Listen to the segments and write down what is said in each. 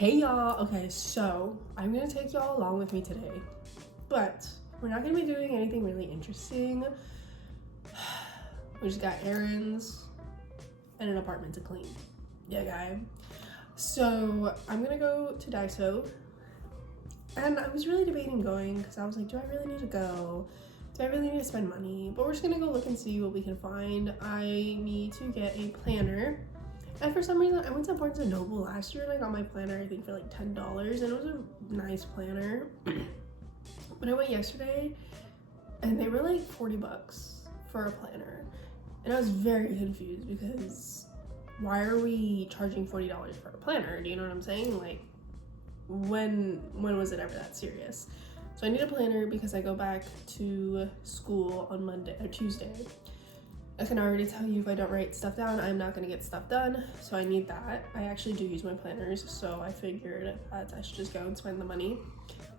Hey y'all, okay, so I'm gonna take y'all along with me today, but we're not gonna be doing anything really interesting. We just got errands and an apartment to clean. Yeah, guy. So I'm gonna go to Daiso, and I was really debating going because I was like, do I really need to go? Do I really need to spend money? But we're just gonna go look and see what we can find. I need to get a planner. And for some reason, I went to Barnes & Noble last year and I got my planner, I think, for like $10. And it was a nice planner. But I went yesterday and they were like 40 bucks for a planner. And I was very confused because why are we charging $40 for a planner? Do you know what I'm saying? Like, when was it ever that serious? So I need a planner because I go back to school on Monday or Tuesday. I can already tell you if I don't write stuff down, I'm not gonna get stuff done. So I need that. I actually do use my planners, so I figured that I should just go and spend the money.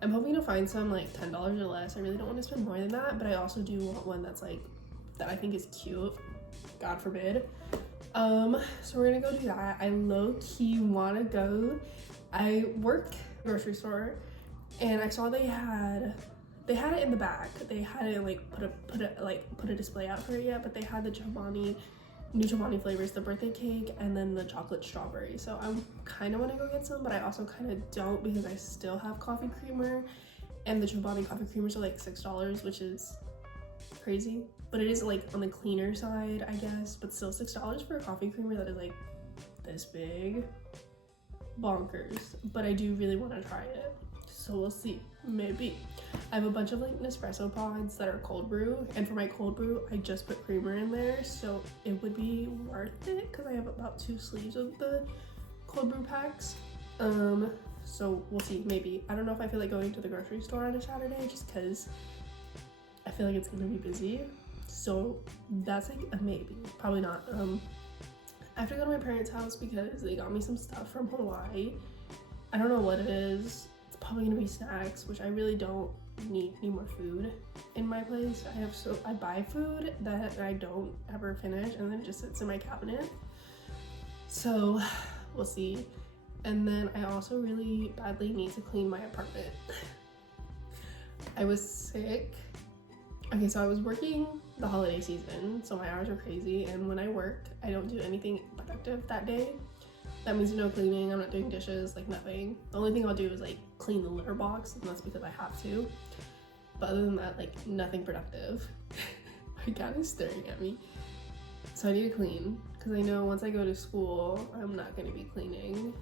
I'm hoping to find some like $10 or less. I really don't want to spend more than that, but I also do want one that's like, that I think is cute, God forbid. So we're gonna go do that. I low-key wanna go. I work grocery store and I saw they had it in the back. They hadn't like put a display out for it yet, but they had the new Chobani flavors, the birthday cake and then the chocolate strawberry. So I kind of want to go get some, but I also kind of don't because I still have coffee creamer, and the Chobani coffee creamers are like $6, which is crazy. But it is like on the cleaner side, I guess, but still $6 for a coffee creamer that is like this big. Bonkers. But I do really want to try it, so we'll see. Maybe. I have a bunch of like Nespresso pods that are cold brew, and for my cold brew I just put creamer in there, so it would be worth it because I have about 2 sleeves of the cold brew packs. So we'll see. Maybe. I don't know if I feel like going to the grocery store on a Saturday just because I feel like it's gonna be busy, so that's like a maybe. Probably not. I have to go to my parents' house because they got me some stuff from Hawaii. I don't know what it is. It's probably gonna be snacks, which I really don't need any more food in my place. I buy food that I don't ever finish and then it just sits in my cabinet. So we'll see. And then I also really badly need to clean my apartment. I was sick. Okay, so I was working the holiday season, so my hours are crazy, and when I work, I don't do anything productive that day. That means no cleaning, I'm not doing dishes, like nothing. The only thing I'll do is like clean the litter box, and that's because I have to. But other than that, like nothing productive. My cat is staring at me. So I need to clean, because I know once I go to school, I'm not gonna be cleaning.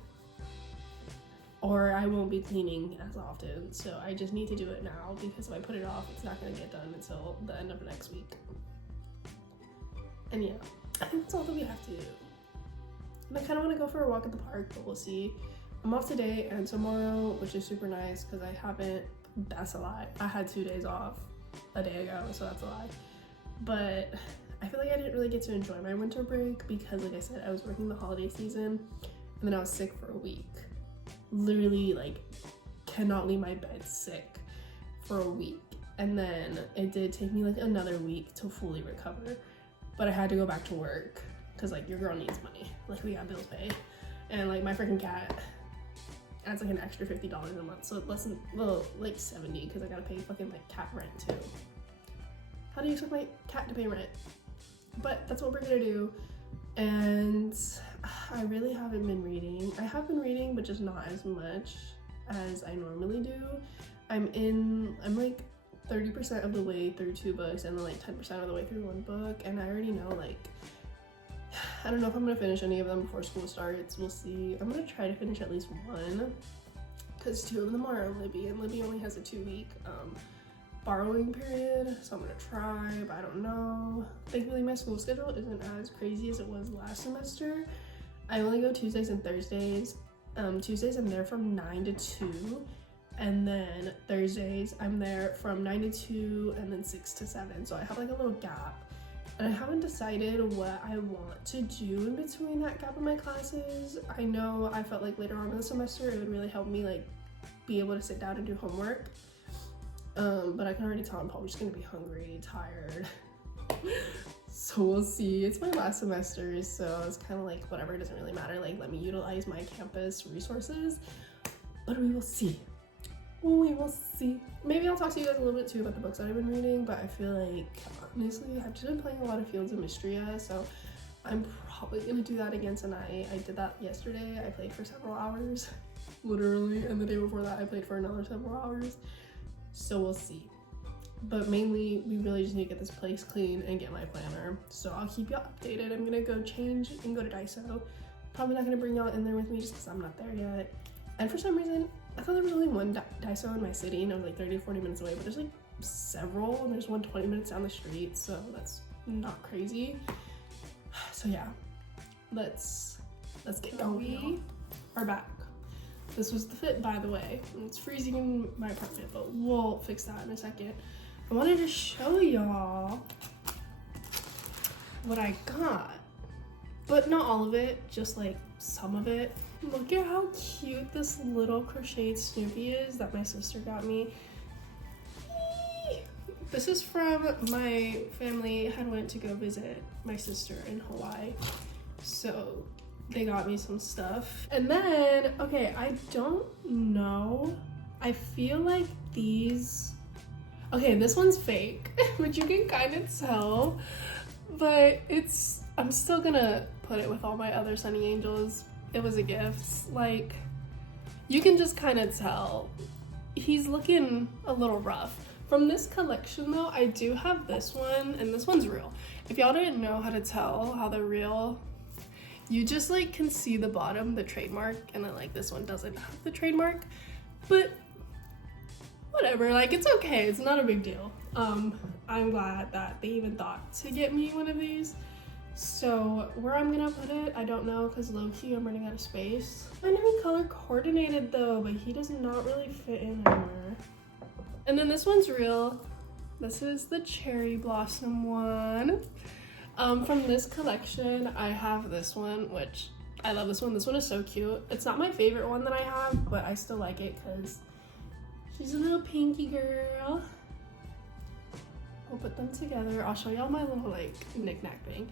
Or I won't be cleaning as often, so I just need to do it now because if I put it off, it's not gonna get done until the end of next week. And yeah, I think that's all that we have to do. And I kind of want to go for a walk at the park, but we'll see. I'm off today and tomorrow, which is super nice because that's a lie. I had 2 days off a day ago, so that's a lie. But I feel like I didn't really get to enjoy my winter break because, like I said, I was working the holiday season and then I was sick for a week. Literally like cannot leave my bed sick for a week, and then it did take me like another week to fully recover, but I had to go back to work because like your girl needs money, like we got bills to pay, and like my freaking cat adds like an extra $50 a month, so less than, well, like 70 because I gotta pay fucking like cat rent too. How do you expect my cat to pay rent? But that's what we're gonna do. And I really haven't been reading. I have been reading, but just not as much as I normally do. I'm like 30% of the way through 2 books and then like 10% of the way through 1 book, and I already know, like, I don't know if I'm gonna finish any of them before school starts. We'll see. I'm gonna try to finish at least 1 because 2 of them are on Libby, and Libby only has a 2-week borrowing period, so I'm gonna try, but I don't know. Thankfully my school schedule isn't as crazy as it was last semester. I only go Tuesdays and Thursdays. Tuesdays I'm there from 9 to 2, and then Thursdays I'm there from 9 to 2 and then 6 to 7, so I have like a little gap, and I haven't decided what I want to do in between that gap in my classes. I know I felt like later on in the semester it would really help me like be able to sit down and do homework. But I can already tell I'm probably just gonna be hungry, tired. So we'll see. It's my last semester, so it's kind of like whatever, it doesn't really matter. Like, let me utilize my campus resources, but we will see. We will see. Maybe I'll talk to you guys a little bit too about the books that I've been reading, but I feel like, honestly, I've just been playing a lot of Fields of Mystria, so I'm probably gonna do that again tonight. I did that yesterday. I played for several hours, literally, and the day before that I played for another several hours. So we'll see. But mainly, we really just need to get this place clean and get my planner. So I'll keep y'all updated. I'm gonna go change and go to Daiso. Probably not gonna bring y'all in there with me just because I'm not there yet. And for some reason, I thought there was only one Daiso in my city and it was like 30 to 40 minutes away, but there's like several, and there's one 20 minutes down the street, so that's not crazy. So yeah, let's get going. We are back. This was the fit, by the way. It's freezing in my apartment, but we'll fix that in a second. I wanted to show y'all what I got, but not all of it, just like some of it. Look at how cute this little crocheted Snoopy is that my sister got me. This is from my family had went to go visit my sister in Hawaii, so they got me some stuff. And then, okay, I don't know, I feel like these, okay, this one's fake, which you can kind of tell, but I'm still gonna put it with all my other Sonny Angels. It was a gift. Like, you can just kind of tell he's looking a little rough. From this collection though, I do have this one, and this one's real. If y'all didn't know how to tell how they're real, you just like can see the bottom, the trademark, and then like this one doesn't have the trademark, but whatever, like it's okay, it's not a big deal. I'm glad that they even thought to get me one of these. So where I'm gonna put it, I don't know, because low-key I'm running out of space. I know he color coordinated though, but he does not really fit in anywhere. And then this one's real. This is the cherry blossom one. From this collection, I have this one, which I love this one. This one is so cute. It's not my favorite one that I have, but I still like it because she's a little pinky girl. We'll put them together. I'll show y'all my little like knick-knack thing.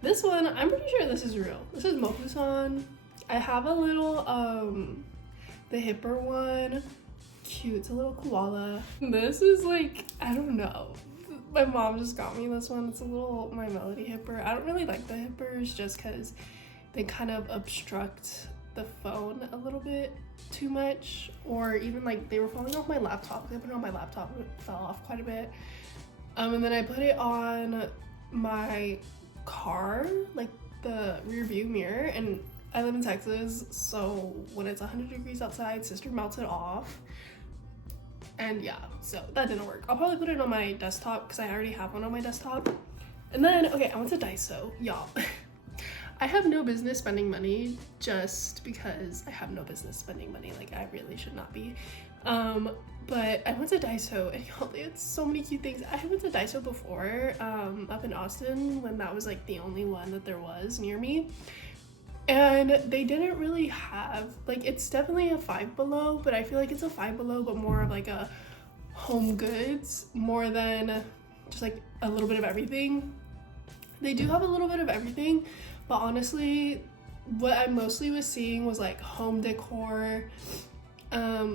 This one, I'm pretty sure this is real. This is Mofu-san. I have a little, the hipper one. Cute, it's a little koala. This is like, I don't know. My mom just got me this one. It's a little My Melody hipper. I don't really like the hippers just because they kind of obstruct the phone a little bit too much, or even like they were falling off my laptop. I put it on my laptop and it fell off quite a bit. And then I put it on my car, like the rear view mirror, and I live in Texas, so when it's 100 degrees outside, sister melts it off. And yeah, so that didn't work. I'll probably put it on my desktop because I already have one on my desktop. And then, okay, I went to Daiso, y'all. I have no business spending money just because I have no business spending money. Like, I really should not be. But I went to Daiso and y'all, they had so many cute things. I went to Daiso before, up in Austin, when that was like the only one that there was near me. And they didn't really have, like, it's definitely a Five Below, but I feel like it's a Five Below, but more of like a home goods, more than just like a little bit of everything. They do have a little bit of everything, but honestly, what I mostly was seeing was like home decor,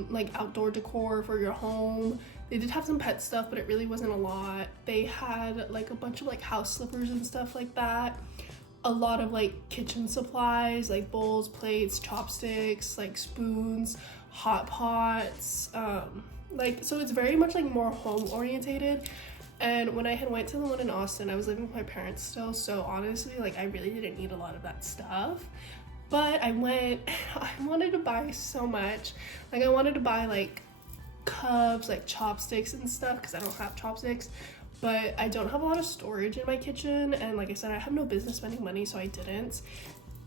like outdoor decor for your home. They did have some pet stuff, but it really wasn't a lot. They had like a bunch of like house slippers and stuff like that. A lot of like kitchen supplies, like bowls, plates, chopsticks, like spoons, hot pots, like, so it's very much like more home orientated. And when I had went to the one in Austin, I was living with my parents still, so honestly, like, I really didn't need a lot of that stuff. But I went, I wanted to buy so much. Like, I wanted to buy like cups, like chopsticks and stuff, because I don't have chopsticks. But I don't have a lot of storage in my kitchen, and like I said, I have no business spending money, so I didn't.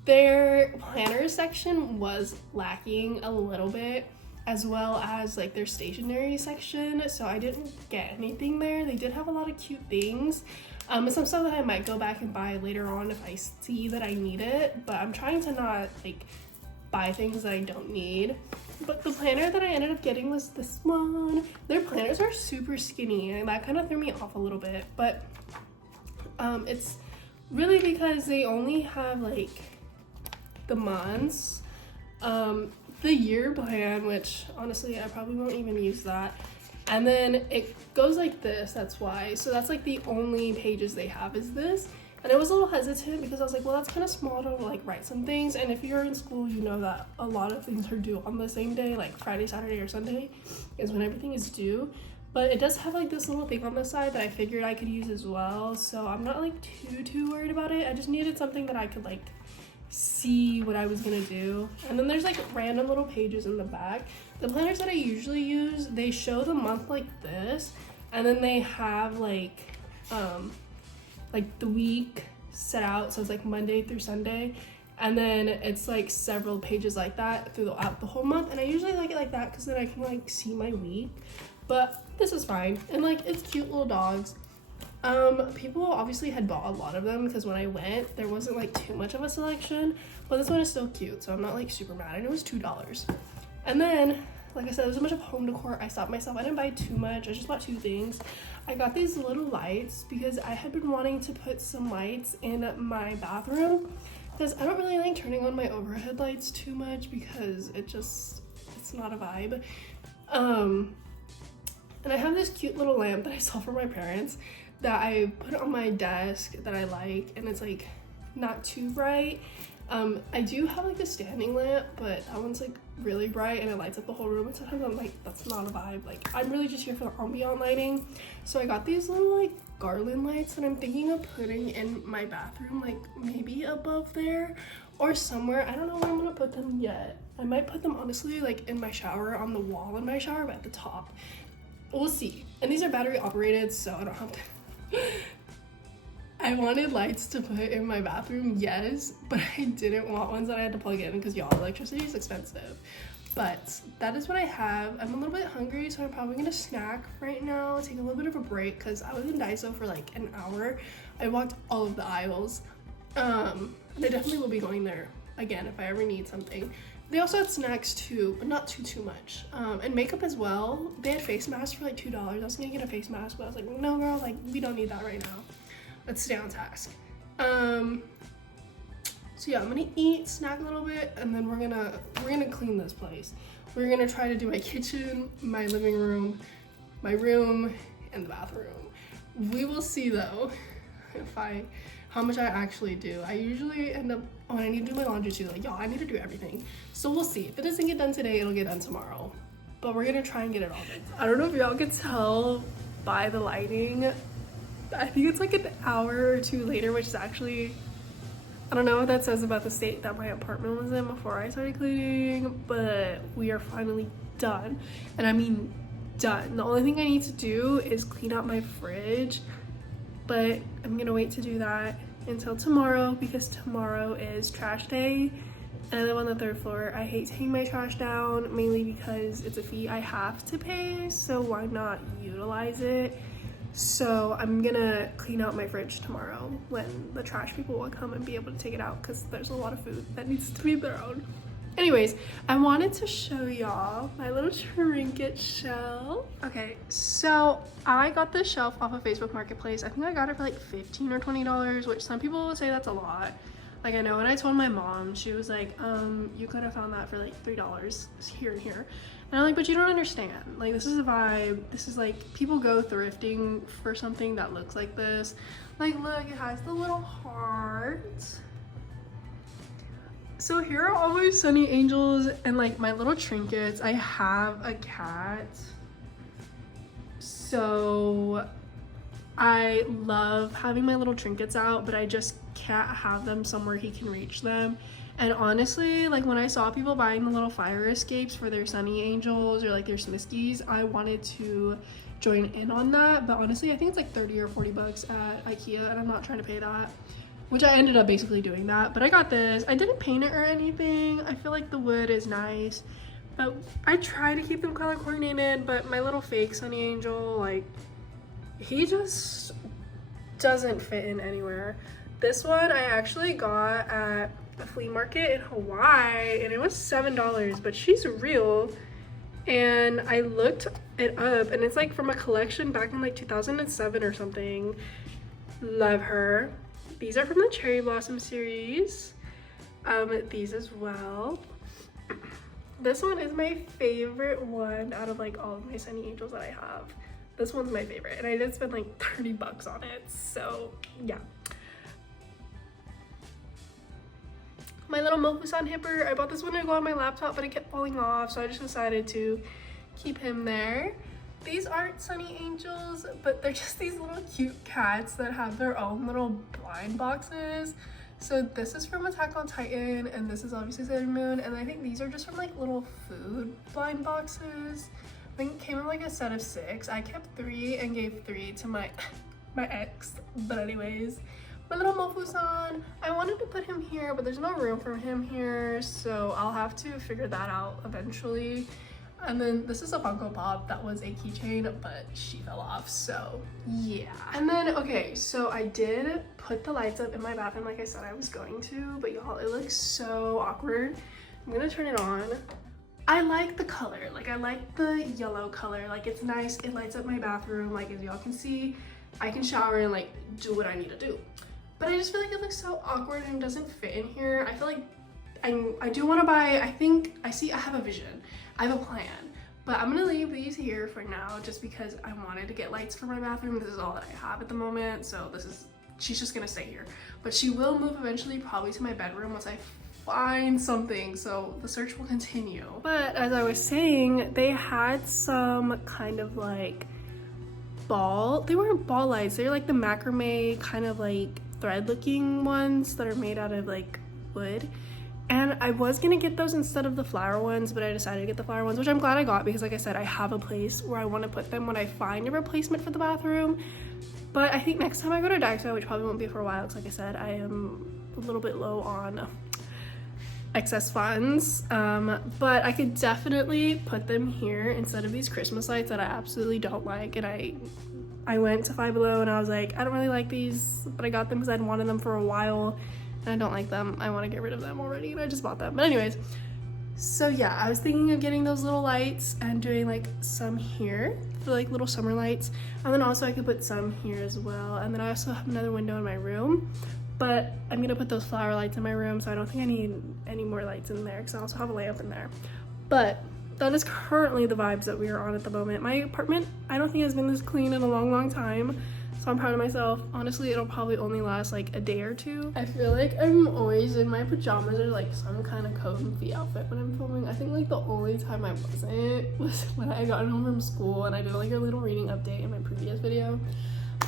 Their planner section was lacking a little bit, as well as like their stationery section, so I didn't get anything there. They did have a lot of cute things, and some stuff that I might go back and buy later on if I see that I need it, but I'm trying to not like buy things that I don't need. But the planner that I ended up getting was this one. Their planners are super skinny, and that kind of threw me off a little bit, but It's really because they only have like the months, the year plan, which honestly I probably won't even use that, and then it goes like this. That's why. So that's like the only pages they have is this. And I was a little hesitant because I was like, well, that's kind of small to like write some things. And if you're in school, you know that a lot of things are due on the same day, like Friday, Saturday, or Sunday is when everything is due. But it does have like this little thing on the side that I figured I could use as well. So I'm not like too worried about it. I just needed something that I could like see what I was gonna do. And then there's like random little pages in the back. The planners that I usually use, they show the month like this, and then they have like the week set out, so it's like Monday through Sunday, and then it's like several pages like that throughout the whole month. And I usually like it like that because then I can like see my week. But this is fine, and like it's cute little dogs. People obviously had bought a lot of them because when I went there wasn't like too much of a selection, but this one is still cute, so I'm not like super mad. And it was $2. And then like I said, there's a bunch of home decor. I stopped myself. I didn't buy too much. I just bought 2 things. I got these little lights because I had been wanting to put some lights in my bathroom because I don't really like turning on my overhead lights too much because it's not a vibe. And I have this cute little lamp that I saw from my parents that I put on my desk that I like, and it's like not too bright. I do have like a standing lamp, but that one's like really bright and it lights up the whole room, and sometimes I'm like, that's not a vibe. Like I'm really just here for the ambient lighting. So I got these little like garland lights that I'm thinking of putting in my bathroom, like maybe above there or somewhere. I don't know where I'm gonna put them yet. I might put them honestly like in my shower, on the wall in my shower, but at the top. We'll see. And these are battery operated, so I don't have to I wanted lights to put in my bathroom, yes, but I didn't want ones that I had to plug in because y'all, electricity is expensive. But that is what I have. I'm a little bit hungry, so I'm probably gonna snack right now, take a little bit of a break because I was in Daiso for like an hour. I walked all of the aisles. And I definitely will be going there again if I ever need something. They also had snacks too, but not too much. And makeup as well. They had face masks for like $2. I was gonna get a face mask, but I was like, no girl, like we don't need that right now. Let's stay on task. So yeah, I'm gonna eat, snack a little bit, and then we're gonna clean this place. We're gonna try to do my kitchen, my living room, my room, and the bathroom. We will see though how much I actually do. I usually end up, I need to do my laundry too. Like y'all, I need to do everything. So we'll see. If it doesn't get done today, it'll get done tomorrow. But we're gonna try and get it all done. I don't know if y'all can tell by the lighting. I think it's like an hour or 2 later, which is actually, I don't know what that says about the state that my apartment was in before I started cleaning, but we are finally done. And I mean done. The only thing I need to do is clean out my fridge, but I'm gonna wait to do that until tomorrow because tomorrow is trash day and I live on the 3rd floor. I hate taking my trash down mainly because it's a fee I have to pay, so why not utilize it? So I'm gonna clean out my fridge tomorrow when the trash people will come and be able to take it out because there's a lot of food that needs to be thrown. Anyways, I wanted to show y'all my little trinket shelf. Okay, so I got this shelf off of Facebook Marketplace. I think I got it for like $15 or $20, which some people will say that's a lot. Like I know when I told my mom, she was like, you could have found that for like $3 here and here. And I'm like, but you don't understand. Like this is a vibe. This is like, people go thrifting for something that looks like this. Like look, it has the little heart. So here are all my Sonny angels and like my little trinkets. I have a cat. So I love having my little trinkets out, but I just can't have them somewhere he can reach them. And honestly, like when I saw people buying the little fire escapes for their Sonny angels or like their Smiskies, I wanted to join in on that. But honestly, I think it's like 30 or 40 bucks at IKEA and I'm not trying to pay that, which I ended up basically doing that. But I got this. I didn't paint it or anything. I feel like the wood is nice, but I try to keep them color coordinated. But my little fake Sonny angel, like he just doesn't fit in anywhere. This one I actually got at a flea market in Hawaii and it was $7, but she's real. And I looked it up and it's like from a collection back in like 2007 or something. Love her. These are from the Cherry Blossom series. These as well. This one is my favorite one out of like all of my Sonny Angels that I have. This one's my favorite, and I did spend like 30 bucks on it, so yeah. My little Mokusan hipper, I bought this one to go on my laptop, but it kept falling off, so I just decided to keep him there. These aren't Sonny Angels, but they're just these little cute cats that have their own little blind boxes. So this is from Attack on Titan, and this is obviously Sailor Moon, and I think these are just from like little food blind boxes. I think it came in like a set of 6. I kept 3 and gave 3 to my ex, but anyways. My little Mofusan, I wanted to put him here, but there's no room for him here, so I'll have to figure that out eventually. And then this is a Funko Pop that was a keychain, but she fell off, so yeah. And then, okay, so I did put the lights up in my bathroom like I said I was going to, but y'all, it looks so awkward. I'm gonna turn it on. I like the color, like I like the yellow color, like it's nice, it lights up my bathroom, like as y'all can see, I can shower and like do what I need to do. But I just feel like it looks so awkward and doesn't fit in here. I feel like I do want to buy, I have a vision. I have a plan, but I'm gonna leave these here for now just because I wanted to get lights for my bathroom. This is all that I have at the moment, so she's just gonna stay here. But she will move eventually, probably to my bedroom once I find something, so the search will continue. But as I was saying, they had some kind of like they weren't ball lights, they're like the macrame kind of like thread looking ones that are made out of like wood. And I was gonna get those instead of the flower ones, but I decided to get the flower ones, which I'm glad I got because like I said, I have a place where I want to put them when I find a replacement for the bathroom. But I think next time I go to Daiso, which probably won't be for a while, because like I said, I am a little bit low on excess funds. But I could definitely put them here instead of these Christmas lights that I absolutely don't like. And I went to Five Below and I was like, I don't really like these, but I got them because I'd wanted them for a while. And I don't like them. I want to get rid of them already, and I just bought them. But anyways, so yeah, I was thinking of getting those little lights and doing like some here for like little summer lights, and then also I could put some here as well. And then I also have another window in my room, but I'm gonna put those flower lights in my room, so I don't think I need any more lights in there because I also have a lamp in there. But that is currently the vibes that we are on at the moment. My apartment, I don't think has been this clean in a long time. So I'm proud of myself. Honestly, it'll probably only last like a day or two. I feel like I'm always in my pajamas or like some kind of comfy outfit when I'm filming. I think like the only time I wasn't was when I got home from school and I did like a little reading update in my previous video.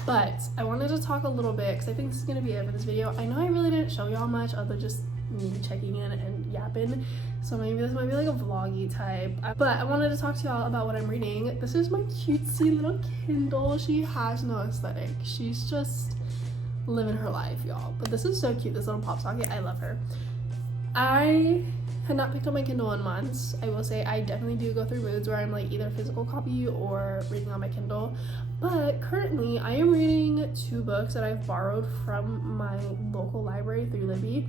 But I wanted to talk a little bit because I think this is gonna be it for this video. I know I really didn't show y'all much other just me checking in and yapping. So maybe this might be like a vloggy type, but I wanted to talk to y'all about what I'm reading. This is my cutesy little Kindle. She has no aesthetic. She's just living her life, y'all. But this is so cute, this little pop socket. I love her. I had not picked up my Kindle in months. I will say I definitely do go through moods where I'm like either physical copy or reading on my Kindle. But currently I am reading 2 books that I've borrowed from my local library through Libby.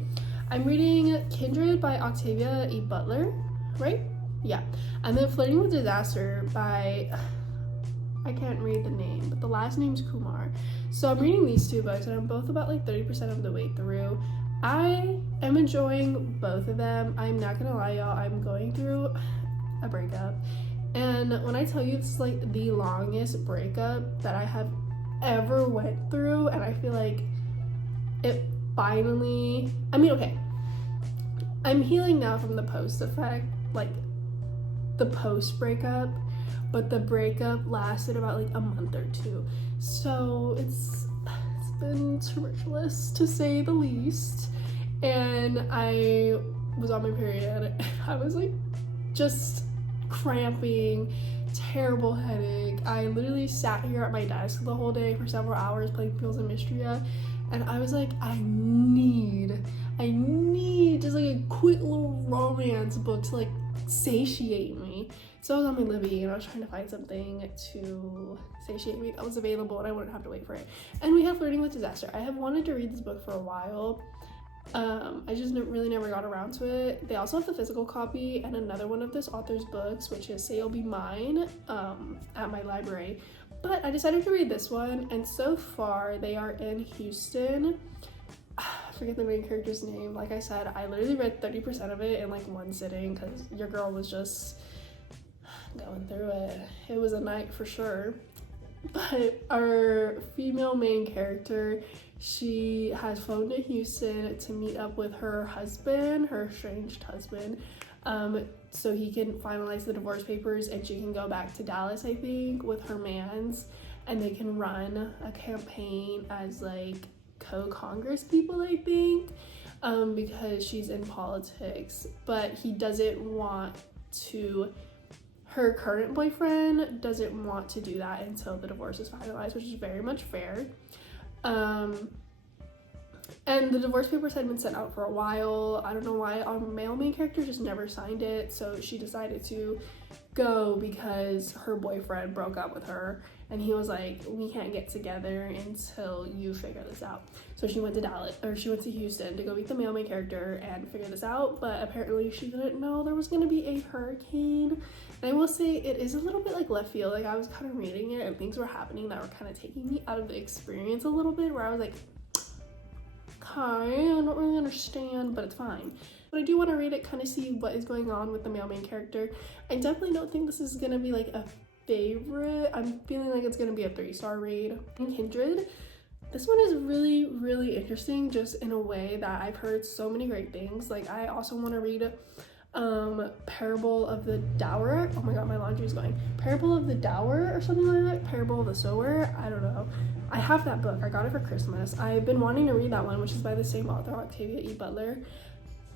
I'm reading Kindred by Octavia E. Butler, right? Yeah. And then Flirting with Disaster by, I can't read the name, but the last name's Kumar. So I'm reading these 2 books and I'm both about like 30% of the way through. I am enjoying both of them. I'm not gonna lie, y'all, I'm going through a breakup. And when I tell you it's like the longest breakup that I have ever went through, and I feel like it finally, I mean, okay, I'm healing now from the post effect, like the post breakup, but the breakup lasted about like a month or 2. So it's been tumultuous to say the least. And I was on my period. I was like just cramping, terrible headache. I literally sat here at my desk the whole day for several hours playing Fields of Mystria. And I was like, I need just like a quick little romance book to like satiate me. So I was on my Libby and I was trying to find something to satiate me that was available and I wouldn't have to wait for it. And we have Flirting with Disaster. I have wanted to read this book for a while. I just really never got around to it. They also have the physical copy and another one of this author's books, which is Say You'll Be Mine, at my library. But I decided to read this one, and so far they are in Houston. I forget the main character's name. Like I said, I literally read 30% of it in like one sitting because your girl was just going through it. It was a night for sure. But our female main character, she has flown to Houston to meet up with her husband, her estranged husband, so he can finalize the divorce papers and she can go back to Dallas, I think, with her mans, and they can run a campaign as like co-congress people, I think, because she's in politics. But he doesn't want to, her current boyfriend doesn't want to do that until the divorce is finalized, which is very much fair. And the divorce papers had been sent out for a while. I don't know why our male main character just never signed it, so she decided to go because her boyfriend broke up with her and he was like, we can't get together until you figure this out. So she went to Houston to go meet the male main character and figure this out, but apparently she didn't know there was going to be a hurricane. And I will say it is a little bit like left field. Like I was kind of reading it and things were happening that were kind of taking me out of the experience a little bit, where I was like, okay, I don't really understand, but it's fine. But I do want to read it, kind of see what is going on with the male main character. I definitely don't think this is going to be like a favorite. I'm feeling like it's going to be a 3-star read. Kindred, this one is really, really interesting, just in a way that I've heard so many great things. Like I also want to read Parable of the Dower. Oh my god, my laundry is going. Parable of the Dower or something like that. Parable of the Sower. I don't know. I have that book. I got it for Christmas. I've been wanting to read that one, which is by the same author, Octavia E. Butler.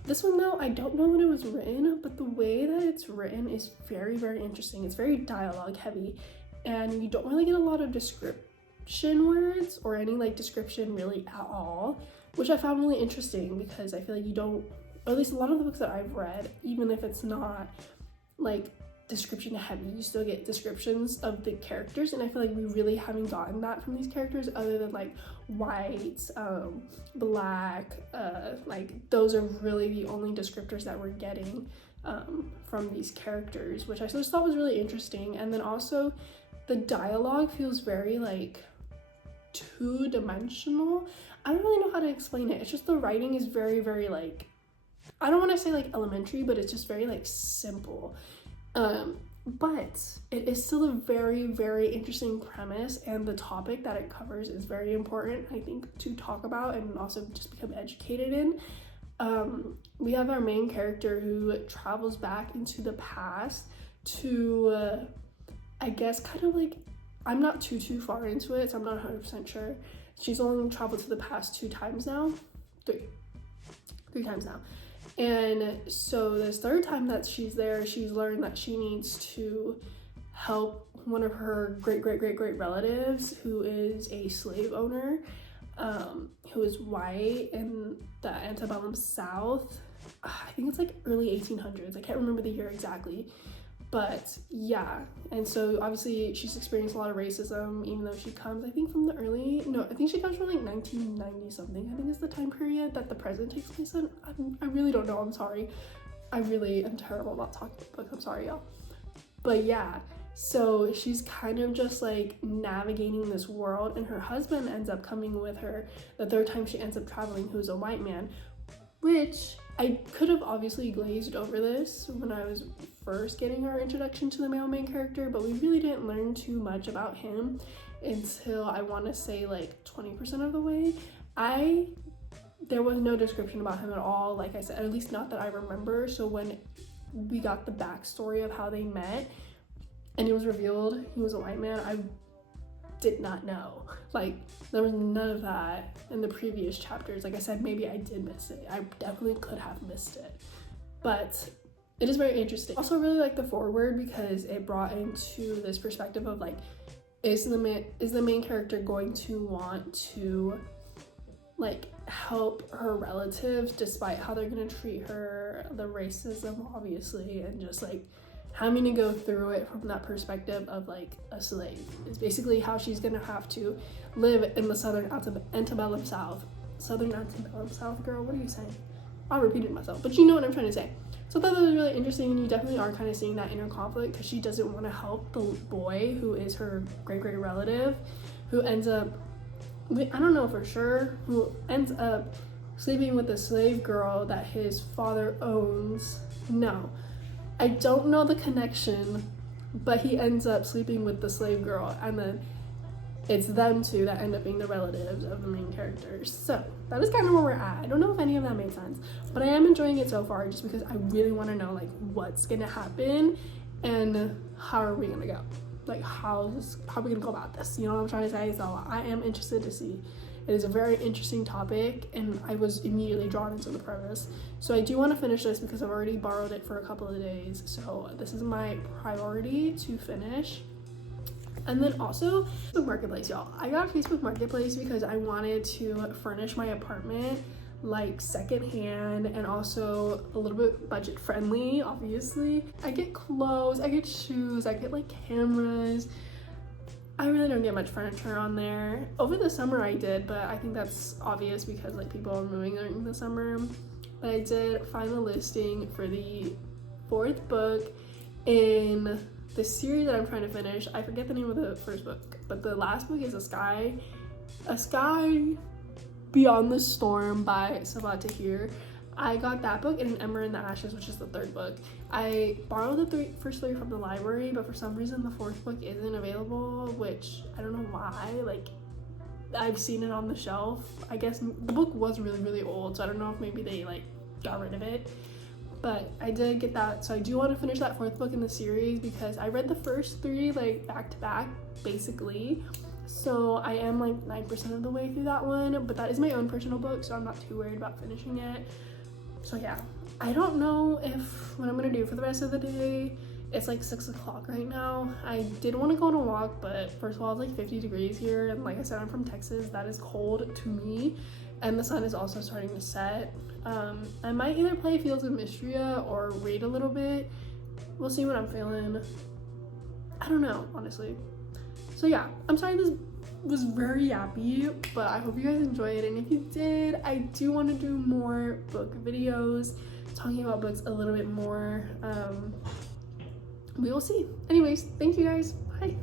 This one though, I don't know when it was written, but the way that it's written is very, very interesting. It's very dialogue heavy, and you don't really get a lot of description words or any like description really at all, which I found really interesting because I feel like you don't, or at least a lot of the books that I've read, even if it's not like description heavy, you still get descriptions of the characters, and I feel like we really haven't gotten that from these characters, other than like white, black, like those are really the only descriptors that we're getting from these characters, which I just thought was really interesting. And then also the dialogue feels very like two-dimensional. I don't really know how to explain it. It's just the writing is very, very like, I don't want to say like elementary, but it's just very like simple. But it is still a very, very interesting premise, and the topic that it covers is very important, I think, to talk about and also just become educated in. We have our main character who travels back into the past to, I guess, kind of like, I'm not too far into it, so I'm not 100% sure. She's only traveled to the past 2 times now. 3 times now. And so this 3rd time that she's there, she's learned that she needs to help one of her great relatives who is a slave owner, who is white in the antebellum South. I think it's like early 1800s. I can't remember the year exactly. But yeah, and so obviously she's experienced a lot of racism, even though she comes, I think, from the I think she comes from like 1990 something. I think is the time period that the present takes place in. I really don't know, I'm sorry. I really am terrible about talking about books, I'm sorry, y'all. But yeah, so she's kind of just like navigating this world, and her husband ends up coming with her the 3rd time she ends up traveling, who's a white man, which I could have obviously glazed over this when I was first getting our introduction to the male main character, but we really didn't learn too much about him until I want to say like 20% of the way. There was no description about him at all, like I said, at least not that I remember. So when we got the backstory of how they met and it was revealed he was a white man, I did not know. Like, there was none of that in the previous chapters. Like I said, maybe I did miss it. I definitely could have missed it, but it is very interesting. Also really like the foreword because it brought into this perspective of like, is the main character going to want to like help her relatives despite how they're gonna treat her, the racism obviously, and just like having to go through it from that perspective of like a slave is basically how she's gonna have to live in the southern antebellum South. Southern antebellum South, girl, what are you saying? I repeated myself, but you know what I'm trying to say. So I thought that was really interesting, and you definitely are kind of seeing that inner conflict because she doesn't want to help the boy who is her great relative, who ends up, I don't know for sure, who ends up sleeping with a slave girl that his father owns. No, I don't know the connection, but he ends up sleeping with the slave girl, and then it's them two that end up being the relatives of the main characters. So that is kind of where we're at. I don't know if any of that made sense, but I am enjoying it so far just because I really want to know like what's gonna happen and how are we gonna go, like how are we gonna go about this, you know what I'm trying to say? So I am interested to see. It is a very interesting topic, and I was immediately drawn into the premise. So I do want to finish this because I've already borrowed it for a couple of days, so this is my priority to finish. And then also Facebook Marketplace, y'all. I got Facebook Marketplace because I wanted to furnish my apartment like secondhand and also a little bit budget friendly, obviously. I get clothes, I get shoes, I get like cameras. I really don't get much furniture on there. Over the summer I did, but I think that's obvious because like people are moving during the summer. But I did find the listing for the 4th book in the series that I'm trying to finish. I forget the name of the first book, but the last book is A Sky Beyond the Storm by Sabat Tahir. I got that book and An Ember in the Ashes, which is the 3rd book. I borrowed the first three from the library, but for some reason the 4th book isn't available, which I don't know why. Like, I've seen it on the shelf. I guess the book was really old, so I don't know if maybe they like got rid of it. But I did get that, so I do want to finish that 4th book in the series because I read the first 3 like back to back basically, so I am like 9% of the way through that one, but that is my own personal book, so I'm not too worried about finishing it. So yeah, I don't know what I'm gonna do for the rest of the day. It's like 6 o'clock right now. I did want to go on a walk, but first of all, it's like 50 degrees here, and like I said, I'm from Texas. That is cold to me, and the sun is also starting to set. I might either play Fields of Mystria or read a little bit. We'll see what I'm feeling. I don't know, honestly. So yeah, I'm sorry this was very yappy, but I hope you guys enjoyed, and if you did, I do want to do more book videos talking about books a little bit more. We will see. Anyways, thank you guys. Bye.